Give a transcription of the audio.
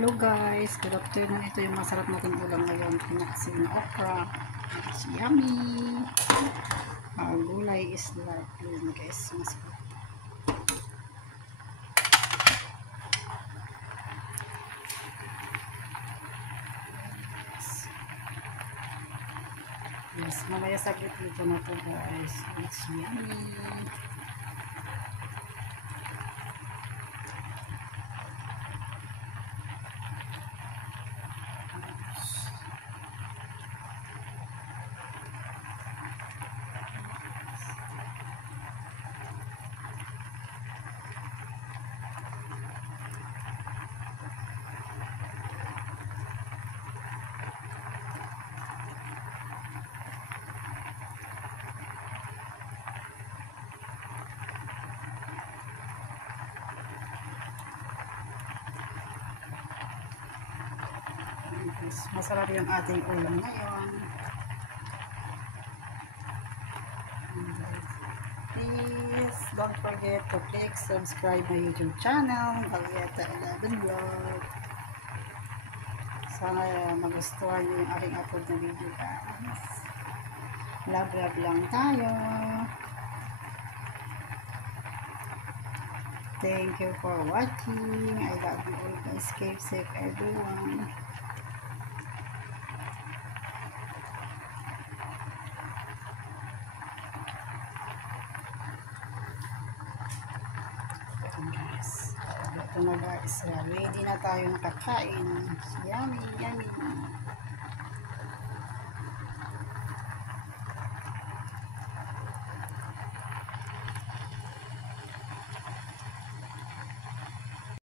Hello guys, good afternoon. Ito yung masarap nating ulam ngayon. Pinakasin na okra. It's yummy. Gulay is like yun guys. Masarap. Yes, mamaya saglit dito na to guys. It's yummy. Masarap yung ating ulam ngayon. Please don't forget to click subscribe my YouTube channel, Valieta 11 Vlog. Sana magustuhan nyo yung aking upload na video guys. Love lang tayo. Thank you for watching. I love you all guys. Keep safe everyone. Ito na guys, ready na tayo nakakain. Yummy, yummy.